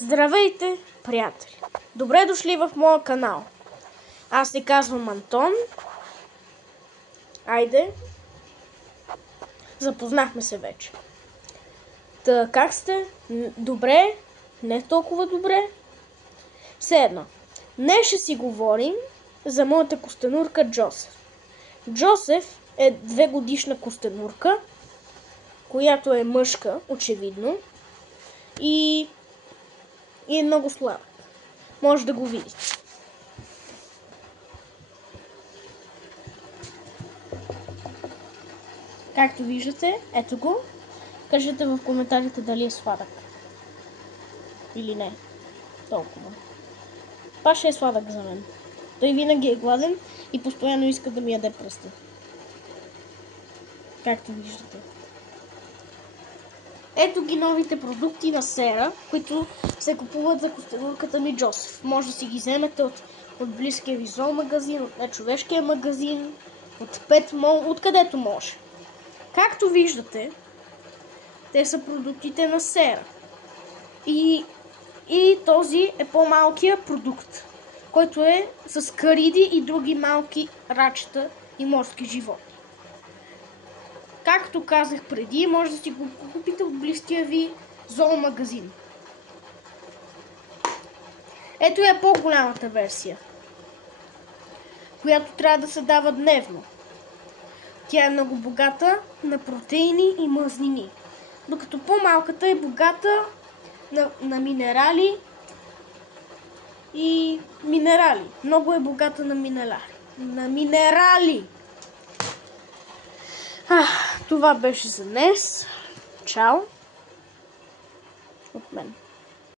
Здравейте, приятели! Добре дошли в моя канал. Аз се казвам Антон. Айде, запознахме се вече. Та, как сте? Добре? Не толкова добре? Все едно. Днес ще си говорим за моята костенурка Джосеф. Джосеф е 2-годишна костенурка, която е мъжка, очевидно, и е много слаб. Може да го видите. Както виждате, ето го. Кажете в коментарите дали е сладък. Или не. Толкова. Това ще е сладък за мен. Той винаги е гладен и постоянно иска да ми яде пръста. Както виждате. Ето ги новите продукти на Сера, които се купуват за костенурката ми Джосеф. Може да си ги вземете от близкия ви зоомагазин, от нечовешкия магазин, от Петмол, откъдето може. Както виждате, те са продуктите на Сера. И този е по-малкият продукт, който е с кариди и други малки рачета и морски животни. Както казах преди, може да си го купите от близкия ви зоомагазин. Ето е по-голямата версия, която трябва да се дава дневно. Тя е много богата на протеини и мазнини, докато по-малката е богата на минерали и минерали. Много е богата на минерали. Това беше за днес. Чао от мен.